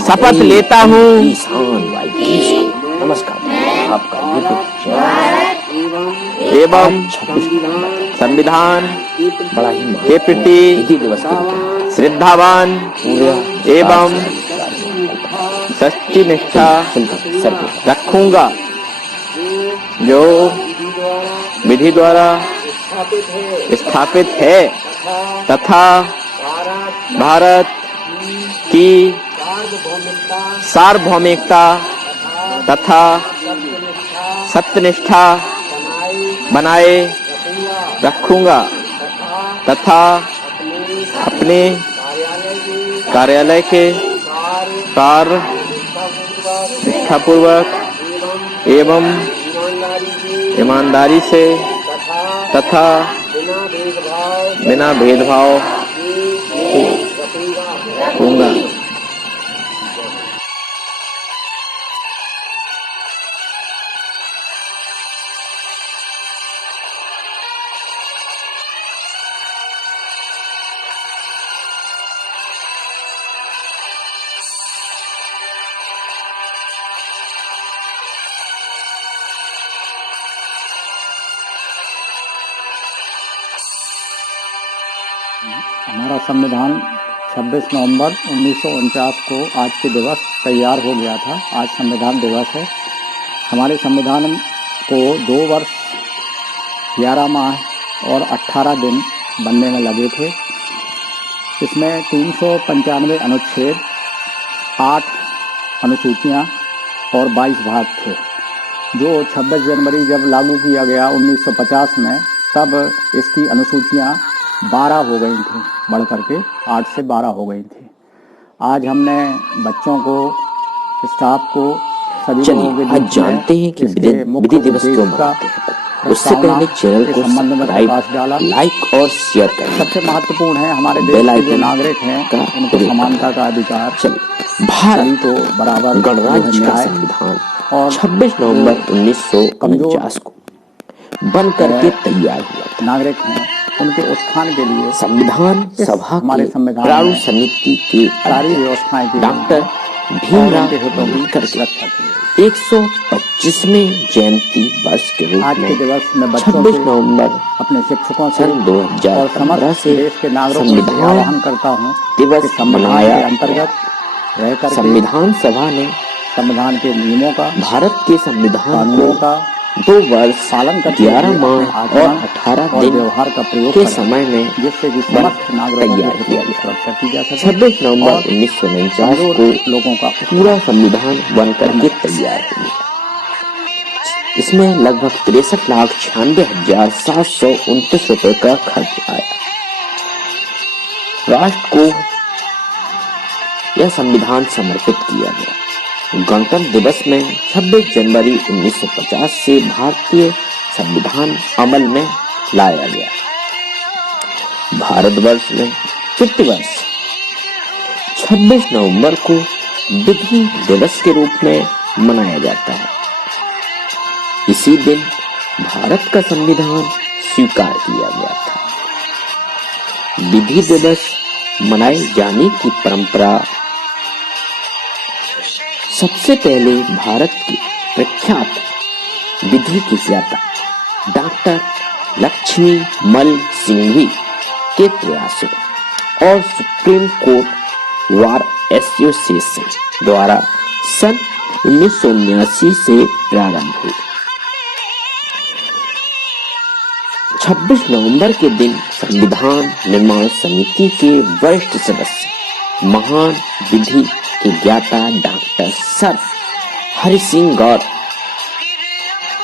शपथ लेता हूँ नमस्कार आपका एवं संविधान बड़ा ही के प्रति दिवस श्रद्धावान एवं सच्ची निष्ठा रखूंगा, जो विधि द्वारा स्थापित है तथा भारत की सार्वभौमिकता तथा सत्यनिष्ठा बनाए रखूंगा तथा अपने कार्यालय के कार्य निष्ठापूर्वक एवं ईमानदारी से तथा बिना भेदभाव रखूंगा। हमारा संविधान 26 नवंबर 1949 को आज के दिवस तैयार हो गया था। आज संविधान दिवस है। हमारे संविधान को 2 वर्ष 11 माह और 18 दिन बनने में लगे थे। इसमें 395 अनुच्छेद, 8 अनुसूचियां और 22 भाग थे। जो 26 जनवरी जब लागू किया गया 1950 में, तब इसकी अनुसूचियां 12 हो गई थी, बढ़ करके 8 से 12 हो गई थी। आज हमने बच्चों को, स्टाफ को, सभी लोगों के आज जानते हैं कि विधि दिवस क्यों मनाते हैं। उससे पहले चैनल को सब्सक्राइब, लाइक और शेयर करें। सबसे महत्वपूर्ण है हमारे देश के जो नागरिक हैं उनको समानता का अधिकार, भारत को बराबर गणराज्य का संविधान और 26 नवंबर 1949 को बन करके तैयार हुआ। नागरिक हैं उनके उत्थान के लिए संविधान सभा हमारे संविधान प्रारूप समिति के सारी व्यवस्थाएं डॉक्टर भीमराव अम्बेडकर के 125वें जयंती वर्ष के रूप में 26 नवंबर अपने शिक्षकों से सन 2015 से देश के नागरिकों से आह्वान करता हूं दिवस मनाया अंतर्गत रहकर संविधान सभा ने संविधान के नियमों का, भारत के संविधान कानूनों का 2 वर्ष पालन कर 11 माह और 18 दिन व्यवहार का प्रयोग के समय में जिससे कि समस्त नागरिकों तैयार किया की सुरक्षा की जा सके। 26 नवंबर 1949 को लोगों का पूरा संविधान बनकर के तैयार हुआ। इसमें लगभग 63,96,729 रुपए का खर्च आया। राष्ट्र को यह संविधान समर्पित किया गया। गणतंत्र दिवस में 26 जनवरी 1950 से भारतीय संविधान अमल में लाया गया। भारतवर्ष में प्रतिवर्ष 26 नवंबर को विधि दिवस के रूप में मनाया जाता है। इसी दिन भारत का संविधान स्वीकार किया गया था। विधि दिवस मनाए जाने की परंपरा सबसे पहले भारत के प्रख्यात विधि की ज्ञाता डॉक्टर लक्ष्मी मल सिंघवी के प्रयासों और सुप्रीम कोर्ट बार एसोसिएशन द्वारा सन 1979 से प्रारंभ हुई। 26 नवंबर के दिन संविधान निर्माण समिति के वरिष्ठ सदस्य, महान विधि के ज्ञाता डॉक्टर सर हरि सिंह गौर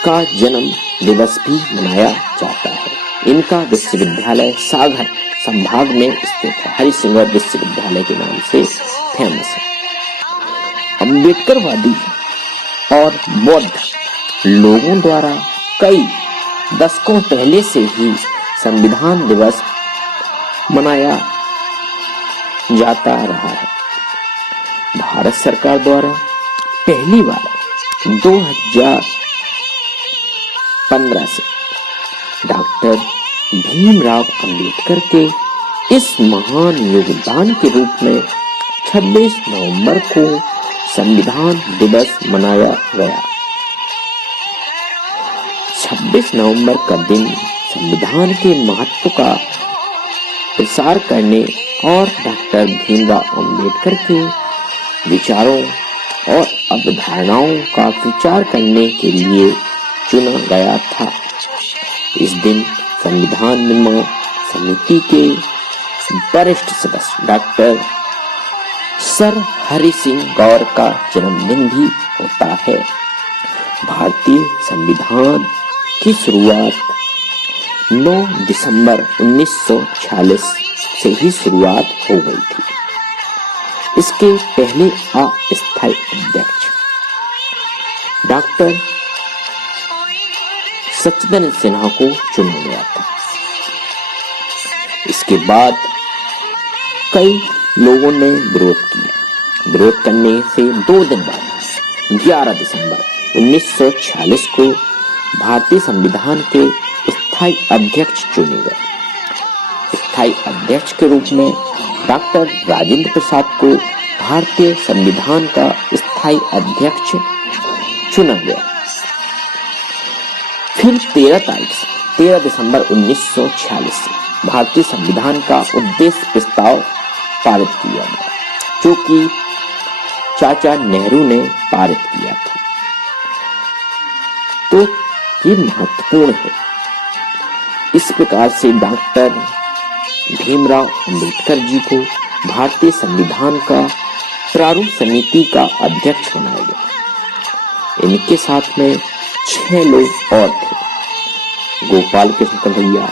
का जन्म दिवस भी मनाया जाता है। इनका विश्वविद्यालय सागर संभाग में स्थित है। हरि सिंह गौर विश्वविद्यालय के नाम से फेमस है। अम्बेडकरवादी और बौद्ध लोगों द्वारा कई दशकों पहले से ही संविधान दिवस मनाया जाता रहा है। भारत सरकार द्वारा पहली बार 2015 से डॉक्टर भीमराव अंबेडकर के इस महान योगदान के रूप में 26 नवंबर को संविधान दिवस मनाया गया। 26 नवंबर का दिन संविधान के महत्व का प्रसार करने और डॉक्टर भीमराव अंबेडकर के विचारों और अवधारणाओं का प्रचार करने के लिए चुना गया था। इस दिन संविधान निर्माण समिति के वरिष्ठ सदस्य डॉक्टर सर हरि सिंह गौर का जन्मदिन भी होता है। भारतीय संविधान की शुरुआत 9 दिसंबर 1946 से ही शुरुआत हो गई थी। इसके पहले अस्थायी अध्यक्ष डॉक्टर सचिदानंद सिन्हा को चुना गया था। इसके बाद कई लोगों ने विरोध किया। विरोध करने से 2 दिन बाद 11 दिसंबर 1946 को भारतीय संविधान के स्थायी अध्यक्ष चुने गए। स्थायी अध्यक्ष के रूप में डॉक्टर राजेंद्र प्रसाद को भारतीय संविधान का स्थायी अध्यक्ष चुना गया। फिर 13 दिसंबर 1946 से भारतीय संविधान का उद्देश्य प्रस्ताव पारित किया गया, जो कि चाचा नेहरू ने पारित किया था। तो ये महत्वपूर्ण है। इस प्रकार से डॉक्टर भीमराव अंबेडकर जी को भारतीय संविधान का प्रारूप समिति का अध्यक्ष बनाया गया। इनके साथ में 6 लोग और थे। गोपाल कृष्ण कन्हैया,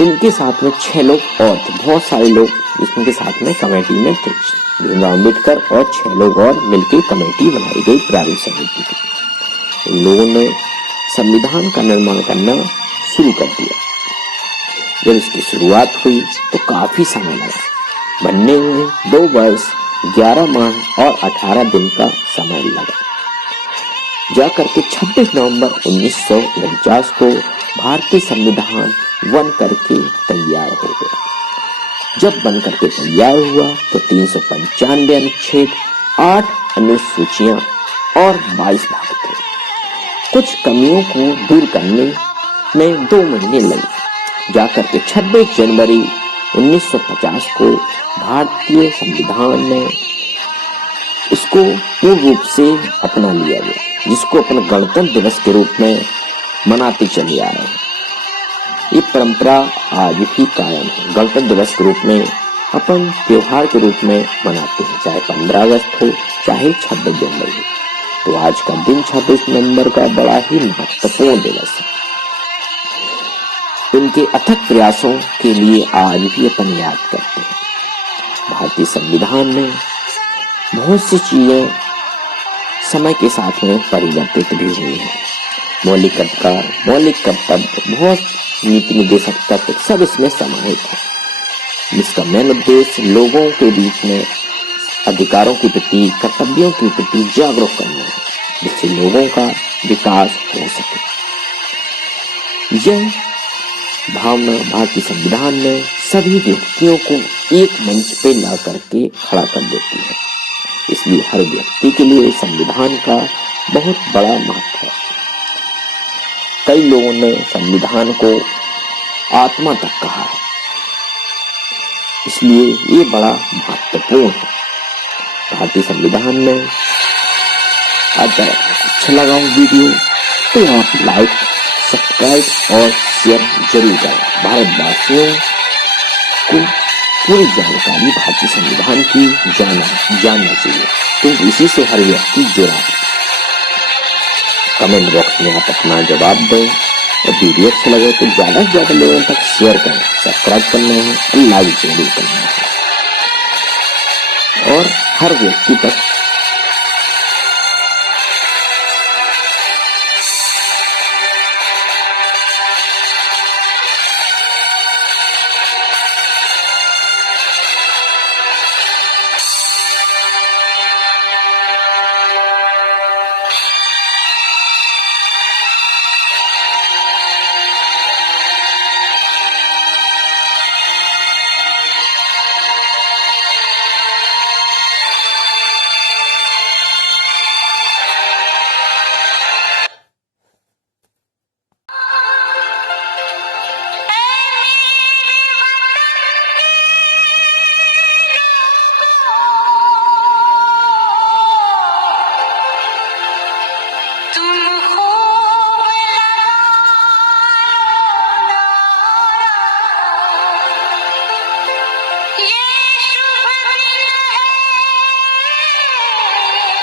इनके साथ में 6 लोग और थे। बहुत सारे लोग इसके साथ में कमेटी में थे। भीमराव अंबेडकर और 6 लोग और मिलकर कमेटी बनाई गई प्रारूप समिति की। इन लोगों ने संविधान का निर्माण करना शुरू कर दिया। जब इसकी शुरुआत हुई तो काफी समय लगा। बनने में 2 वर्ष 11 माह और 18 दिन का समय लगा। जाकर के 26 नवंबर 1949 को भारतीय संविधान बन करके तैयार हो गया। जब बन करके तैयार हुआ तो 395 अनुच्छेद, 8 अनुसूचियां और 22 भाग थे। कुछ कमियों को दूर करने में 2 महीने लगे। जाकर के 26 जनवरी 1950 को भारतीय संविधान ने इसको पूर्ण रूप से अपना लिया गया, जिसको अपन गणतंत्र दिवस के रूप में मनाते चले आ रहे हैं। ये परंपरा आज भी कायम है। गणतंत्र दिवस के रूप में अपन त्योहार के रूप में मनाते हैं, चाहे 15 अगस्त हो चाहे 26 जनवरी हो। तो आज का दिन 26 नवंबर का बड़ा ही महत्वपूर्ण दिवस है। उनके अथक प्रयासों के लिए आज भी अपन याद करते हैं। भारतीय संविधान में बहुत सी चीजें समय के साथ में परिवर्तित भी हुई हैं। मौलिक अधिकार, मौलिक कर्तव्य, बहुत नीति निर्देशक तत्व सब इसमें समाहित है। इसका मेन उद्देश्य लोगों के बीच में अधिकारों के प्रति, कर्तव्यों के प्रति जागरूक करना है, जिससे लोगों का विकास हो सके। यह भावना भारतीय संविधान में सभी व्यक्तियों को एक मंच पे ला करके खड़ा कर देती है। इसलिए हर व्यक्ति के लिए संविधान का बहुत बड़ा महत्व है। कई लोगों ने संविधान को आत्मा तक कहा है, इसलिए ये बड़ा महत्वपूर्ण है। भारतीय संविधान में अगर अच्छा लगा हो वीडियो तो आप लाइक, सब्सक्राइब और शेयर जरूर करें। भारतवासियों को पूरी जानकारी भारतीय संविधान की जानना चाहिए, क्योंकि इसी से हर व्यक्ति जुड़ा है। कमेंट बॉक्स में आप अपना जवाब दें और वीडियो अच्छा लगे तो ज्यादा से ज्यादा लोगों तक शेयर करें, सब्सक्राइब करना है और लाइक जरूर करना है और हर व्यक्ति तक ये